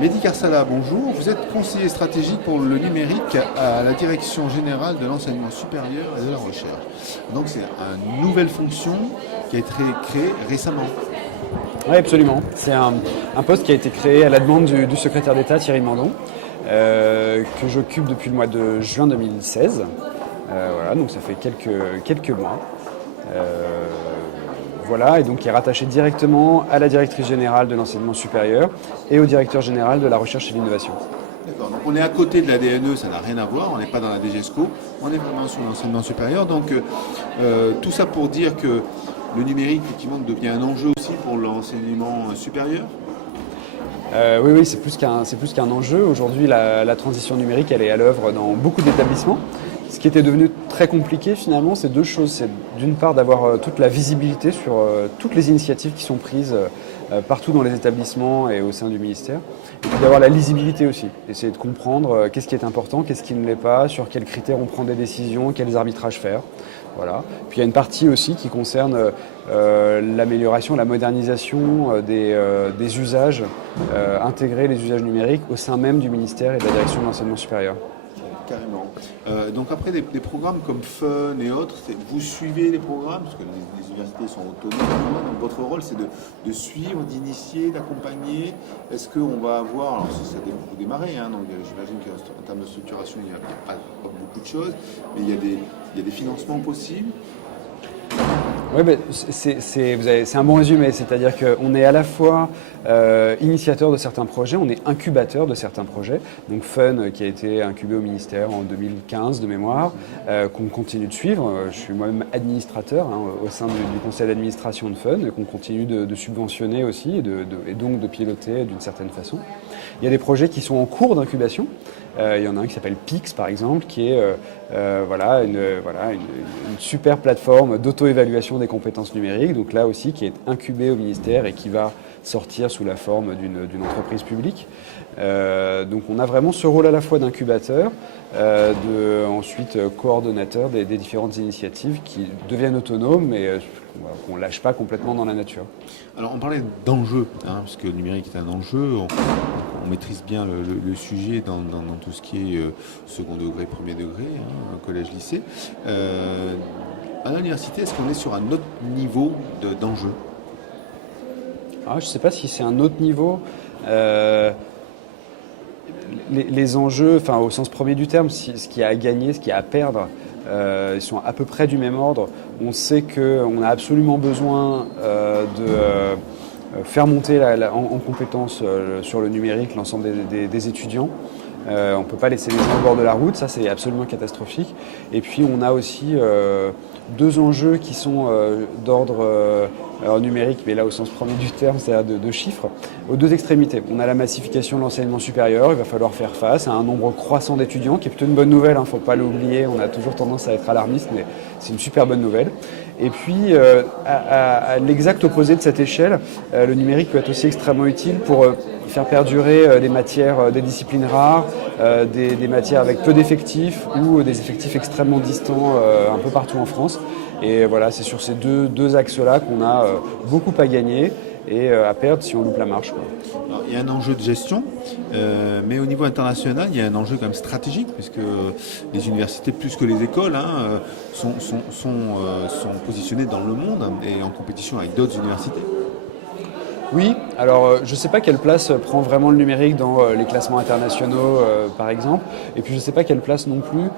Mehdi Karsala, bonjour. Vous êtes conseiller stratégique pour le numérique à la Direction générale de l'enseignement supérieur et de la recherche. Donc c'est une nouvelle fonction qui a été créée récemment. Oui, absolument. C'est un poste qui a été créé à la demande du secrétaire d'État Thierry Mandon, que j'occupe depuis le mois de juin 2016. Voilà, donc ça fait quelques mois. Voilà, et donc qui est rattaché directement à la directrice générale de l'enseignement supérieur et au directeur général de la recherche et de l'innovation. D'accord, donc on est à côté de la DNE, ça n'a rien à voir, on n'est pas dans la DGESCO, on est vraiment sur l'enseignement supérieur. Donc tout ça pour dire que le numérique effectivement devient un enjeu aussi pour l'enseignement supérieur. Oui, c'est plus qu'un enjeu. Aujourd'hui, la transition numérique, elle est à l'œuvre dans beaucoup d'établissements. Ce qui était devenu très compliqué finalement, c'est deux choses. C'est d'une part d'avoir toute la visibilité sur toutes les initiatives qui sont prises partout dans les établissements et au sein du ministère. Et puis d'avoir la lisibilité aussi. Essayer de comprendre qu'est-ce qui est important, qu'est-ce qui ne l'est pas, sur quels critères on prend des décisions, quels arbitrages faire. Voilà. Puis il y a une partie aussi qui concerne l'amélioration, la modernisation des usages, intégrer les usages numériques au sein même du ministère et de la direction de l'enseignement supérieur. Carrément. Donc après des programmes comme Fun et autres, vous suivez les programmes, parce que les universités sont autonomes, donc votre rôle c'est de suivre, d'initier, d'accompagner. Est-ce qu'on va avoir, alors ça vous démarrez, hein, donc j'imagine qu'en termes de structuration il n'y a pas beaucoup de choses, mais il y a des financements possibles. Oui, c'est un bon résumé, c'est-à-dire qu'on est à la fois initiateur de certains projets, on est incubateur de certains projets. Donc Fun qui a été incubé au ministère en 2015 de mémoire, qu'on continue de suivre. Je suis moi-même administrateur au sein du conseil d'administration de Fun, qu'on continue de subventionner aussi et donc de piloter d'une certaine façon. Il y a des projets qui sont en cours d'incubation. Il y en a un qui s'appelle Pix par exemple, qui est une super plateforme d'auto-évaluation des compétences numériques, donc là aussi qui est incubée au ministère et qui va sortir sous la forme d'une entreprise publique. Donc on a vraiment ce rôle à la fois d'incubateur, ensuite coordonnateur des différentes initiatives qui deviennent autonomes mais qu'on ne lâche pas complètement dans la nature. Alors on parlait d'enjeux, parce que le numérique est un enjeu, on maîtrise bien le sujet dans tout ce qui est second degré, premier degré, collège, lycée. À l'université, est-ce qu'on est sur un autre niveau d'enjeu ? Je ne sais pas si c'est un autre niveau. Les enjeux, au sens premier du terme, ce qu'il y a à gagner, ce qu'il y a à perdre, ils sont à peu près du même ordre. On sait qu'on a absolument besoin de faire monter en compétences sur le numérique l'ensemble des étudiants. On ne peut pas laisser les gens au bord de la route, ça c'est absolument catastrophique. Et puis on a aussi deux enjeux qui sont d'ordre numérique, mais là au sens premier du terme, c'est-à-dire de chiffres, aux deux extrémités. On a la massification de l'enseignement supérieur, il va falloir faire face à un nombre croissant d'étudiants, qui est plutôt une bonne nouvelle, il ne faut pas l'oublier, on a toujours tendance à être alarmiste, mais c'est une super bonne nouvelle. Et puis, à l'exact opposé de cette échelle, le numérique peut être aussi extrêmement utile pour faire perdurer des matières, des disciplines rares, des matières avec peu d'effectifs ou des effectifs extrêmement distants un peu partout en France. Et voilà, c'est sur ces deux axes-là qu'on a beaucoup à gagner et à perdre si on loupe la marche. Alors, il y a un enjeu de gestion, mais au niveau international, il y a un enjeu quand même stratégique, puisque les universités, plus que les écoles, sont positionnées dans le monde et en compétition avec d'autres universités. Oui, alors je ne sais pas quelle place prend vraiment le numérique dans les classements internationaux, par exemple, et puis je ne sais pas quelle place non plus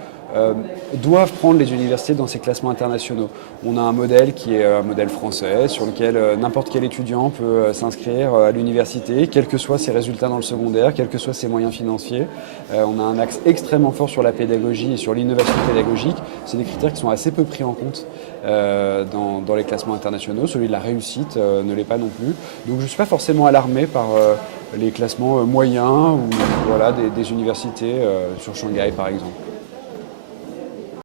doivent prendre les universités dans ces classements internationaux. On a un modèle qui est un modèle français sur lequel n'importe quel étudiant peut s'inscrire à l'université, quels que soient ses résultats dans le secondaire, quels que soient ses moyens financiers. On a un axe extrêmement fort sur la pédagogie et sur l'innovation pédagogique. C'est des critères qui sont assez peu pris en compte dans les classements internationaux. Celui de la réussite ne l'est pas non plus. Donc je ne suis pas forcément alarmé par les classements moyens ou des universités sur Shanghai par exemple.